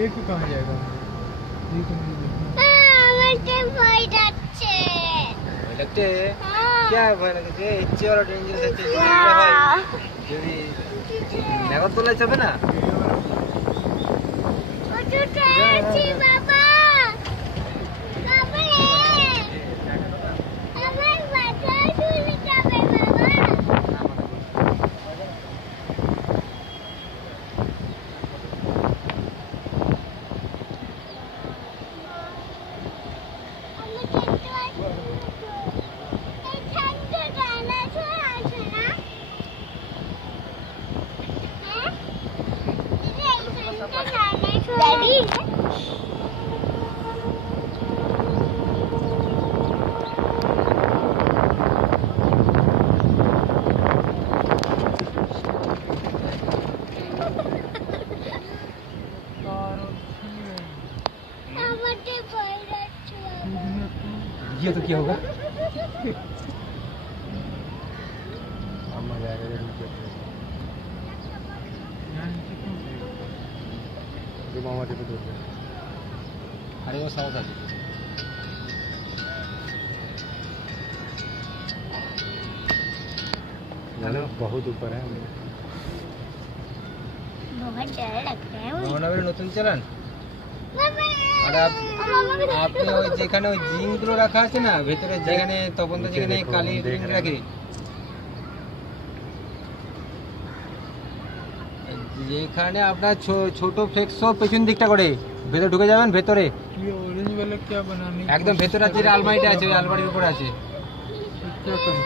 लेके कहाँ जाएगा? भय লাগছে ভয় লাগছে? क्या है ভয় লাগছে? ইচ্ছে ওরা ডেঞ্জারাস আছে যদি নাগরদোলায় যাবে না? উঠেছি বাবা বাবা আমার বাচ্চা চলে যাবে বাবা Daddy ये तो क्या होगा? अरे वो साउथ आ जानो बहुत ऊपर है बहुत डर लगता है মহানগরের নতুন চালান আর আপনি ওই যেখানে ওই জিনগুলো রাখা আছে না ভেতরে যেখানে তপন দা যেখানে কালী রিং রাখে যেখানে আপনার ছোট ফ্লেক্স সব পেছন দিকটা করে ভেতরে ঢুকে যাবেন ভেতরে ये ऑरेंज वाला क्या बनाने? একদম ভেতরে আছে আলমারিটা আছে ওই আলমারির উপর আছে क्या करना?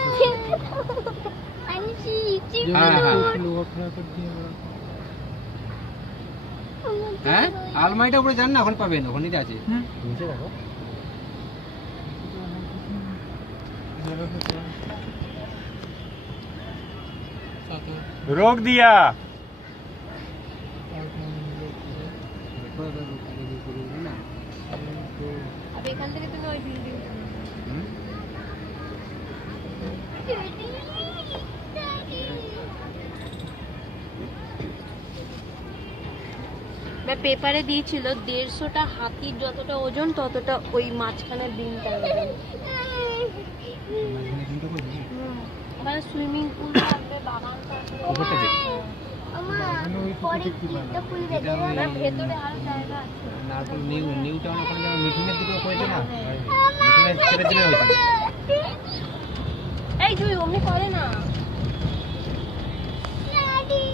हाँ, हाँ। लोहा खड़ा कर दिया। হ্যাঁ আলমারিটা উপরে যান না ওখানে পাবেন ওখানেই আছে নিচে দেখো जगह पे क्या? रोक दिया अब এখান থেকে তুমি ওই বিল্ডিং পেপারে দিয়েছিল 150টা হাতির যতটা ওজন ততটা ওই মাঝখানে দিনটা ওখানে সুইমিং পুল থাকবে বাগান থাকবে ভেতরে আরো জায়গা আছে নাটক নিউ টাউন ওখানে যেমন মিঠুনের দিকে করেছে না মিঠুনের ছেলের দিকে হয়েছে এই তুই অমনি করে না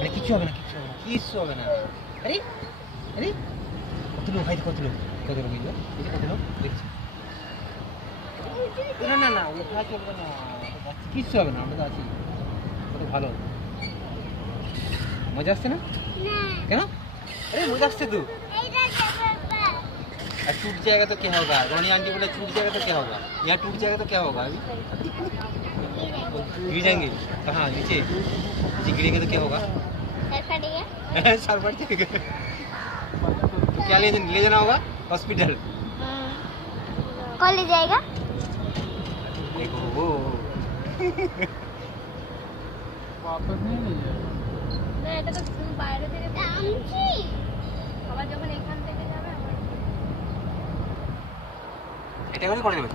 আরে কিছু হবে না কিছু হবে না আরে আরে কত লোক হাইতে কত লোক বুঝলো এই যে কত লোক দেখছি না না না ওঠা চলবে না কিচ্ছু হবে না আমরা তো আছি কত ভালো মজা আসছে না কেন अरे मजा আসছে তো और टूट जाएगा तो क्या होगा रोनी आंटी बोले टूट जाएगा तो क्या होगा यहाँ टूट जाएगा तो क्या होगा अभी गिर जाएंगे कहाँ नीचे गिरेंगे तो क्या होगा सर फट जाएगा तो क्या ले जाना होगा हॉस्पिटल कौन ले जाएगा देखो वो वापस नहीं ले जाएगा। না এটা তো তুমি বাইরে থেকে আমছি আবার যখন এখান থেকে যাবে আবার এটা করে দেবে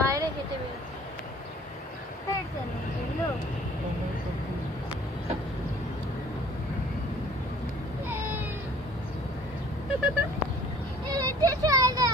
বাইরে হেঁটে বেরোচ্ছে হেঁটছে না এগুলো এটা জায়গা